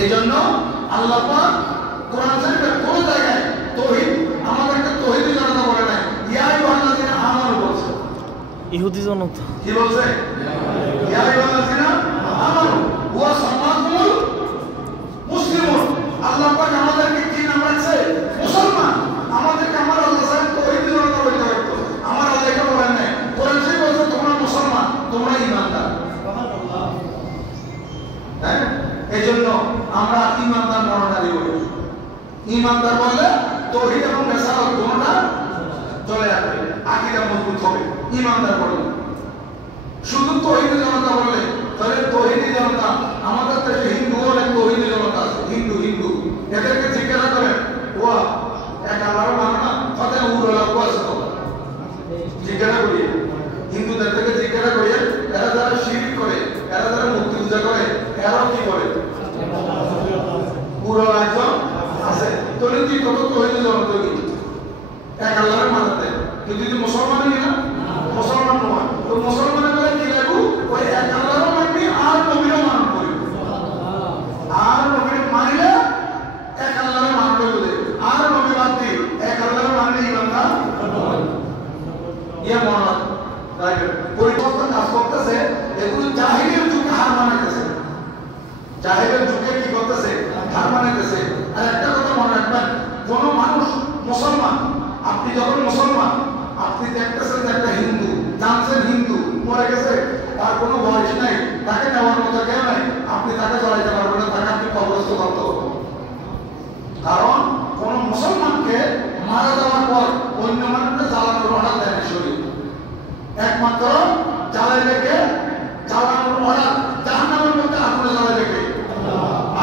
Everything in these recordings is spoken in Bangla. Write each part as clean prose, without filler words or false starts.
এই জন্য আল্লাহ পাক কোরআন শরীফের কোন জায়গায় তাওহীদ আমাদেরকে তাওহীদি জনতা বলে নাই, ইয়া আইয়ুহাল্লাযিনা আমানু বলছে। ইহুদি জনতা কি বলছে? ইয়া আইয়ুহাল্লাযিনা আমানু ওয়া সামাকুমুল মুসলিমুন। আল্লাহ পাক আমাদেরকে কি নাম রাখছে? মুসলমান। আমাদেরকে আমার আল্লাহ সাহেব তাওহীদি জনতা বলতে পারতো, আমার আল্লাহ এটা বলেন নাই। কোরআন শরীফ বলছে তোমরা মুসলমান, তোমরা ঈমানদার। সুবহানাল্লাহ। হ্যাঁ, এই জন্য আমরা ঈমানদার মর্যাদা বলি। ঈমানদার বললে তাওহীদ এবং রিসালাত দুটোটা চলে আসবে, আকীদা মজবুত হবে। ঈমানদার বললে শুধু তাওহীদি জনতা বললে তাহলে তাওহীদি জনতা আমাদের দেশে হিন্দু অনেক তাওহীদি জনতা আছে। হিন্দু এদেরকে জিজ্ঞাসা করেন, ও এক আল্লাহর মানে না, কথা উড়লা আছে তো জিজ্ঞাসা করি। হিন্দুদের থেকে জিজ্ঞাসা করি এরা যারা শিরক করে, এরা যারা মূর্তি পূজা করে, এরা কি করে? পুরো একজন আছে। তোর কি কত তাওহীদি জনতা কি এক আল্লাহর মানতে, কিন্তু তুই মুসলমানই না, মুসলমান নয়। তো মুসলমানের বলে কি লাগু? ওই এক আল্লাহর মানবি আর নবীরও মানব করি, আর নবীর মানলে এক আল্লাহর মানবে বলে, আর নবী বাদ দি এক আল্লাহর মানলে ঈমানদার ইয়া মহান রাইট। পরিবর্তন কাজ করতেছে, এগুলো জাহিলের যুগে হার মানাইতেছে। জাহিলের যুগে কি করতেছে? হার মানাইতেছে। আর একটা কথা মনে রাখবেন, কোন মানুষ মুসলমান, আপনি যখন মুসলমান আপনি দেখতেছেন যে একটা হিন্দু, জানছেন হিন্দু মরে গেছে, তার কোনো বয়স নাই, তাকে নেওয়ার মতো কেউ নাই, আপনি তাকে জড়াইতে পারবেন না, তাকে আপনি কবরস্থ করতে হবে। কারণ কোন মুসলমানকে মারা যাওয়ার পর অন্য মানুষকে জ্বালানোর অর্ডার দেয় না শরীর, একমাত্র জ্বালাই রেখে জ্বালানোর অর্ডার জাহান্নামের মধ্যে আগুনে জ্বালাই রেখে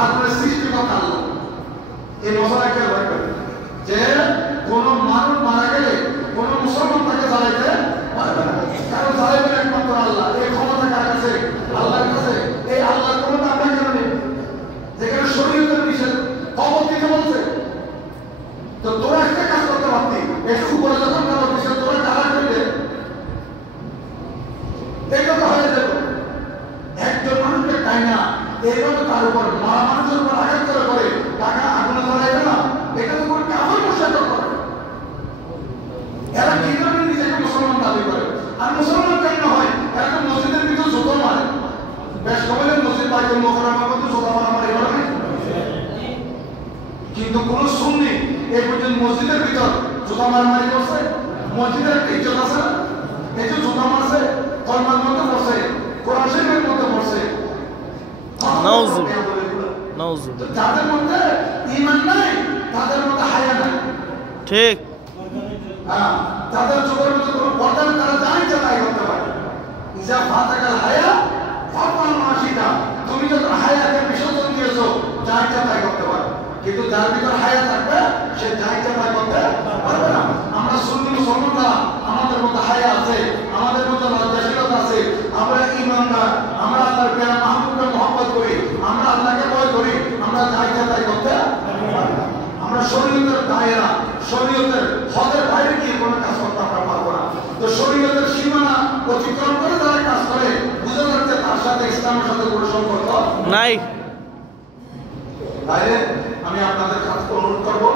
আগুনের সৃষ্টিকর্তা আল্লাহ। এই মশলা খেয়াল রাখবেন যে কোন মানুষ মারা গেলে কোন মুসলমান তাকে জ্বালাইতে পারবে না, কারণ জ্বালাইবেন একমাত্র আল্লাহ। এই ক্ষমতা কার কাছে? আল্লাহর কাছে। এই আল্লাহর ক্ষমতা আমরা কেন নেই? যেখানে শরীয়তের নিষেধ, কবর দিতে বলছে, তো তোরা একটা কাজ করতে পারতি, একটু উপরে যখন কবর দিচ্ছে তোরা টাকা করলে এটা তো হয়ে যেত। একজন মানুষকে তাই না এইভাবে তার উপর মারা মানুষের উপর আঘাত করে টাকা আগুনে জ্বালাইবে না, এটা তো কোনো কাফের মুশরিক করে। এরা কি জন্য নিজেকে মুসলমান দাবি করে? আর মুসলমান কেন হয়? এরা তো মসজিদের ভিতর জুতো মারে, বেশ কবলে মসজিদ বাইতুল মুকাররমের মধ্যে জুতো মারামারি করে না, কিন্তু কোন সুন্নি এই পর্যন্ত মসজিদের ভিতর জুতো মারামারি করছে? মসজিদের একটা ইজ্জত আছে না? এই যে জুতো মারছে, কলমার মধ্যে পড়ছে, কোরআন শরীফের মধ্যে পড়ছে, যাদের মধ্যে ঈমান নাই তাদের মধ্যে হায়া নাই। ঠিক। হ্যাঁ, তাদের চোখের মধ্যে কোনো পর্দা নেই, তারা যা ইচ্ছা তাই করতে পারে। ইজা ফাতাকাল হায়া ফাতাল মাশিদা, তুমি যখন হায়াকে বিসর্জন দিয়েছো যা ইচ্ছা তাই করতে পারে, কিন্তু যার ভিতর হায়া থাকবে সে যা ইচ্ছা তাই করতে পারবে না। আমরা সুন্নি মুসলমানরা আমাদের মধ্যে হায়া আছে, আমাদের মধ্যে লজ্জাশীলতা আছে, আমরা ঈমানদার, আমরা আল্লাহর প্রিয় মাহবুবকে মহব্বত করি, আমরা আল্লাহকে ভয় করি, আমরা যা ইচ্ছা তাই করতে পারি না। আমরা শরীয়তের দায়রা, শরীয়তের হদের বাইরে গিয়ে কোনো কাজ করতে আমরা পারবো না। তো শরীয়তের সীমানা অতিক্রম করে যারা কাজ করে বুঝে যাচ্ছে তার সাথে ইসলামের সাথে কোনো সম্পর্ক নাই। বাইরে আমি আপনাদের কাছে অনুরোধ করবো,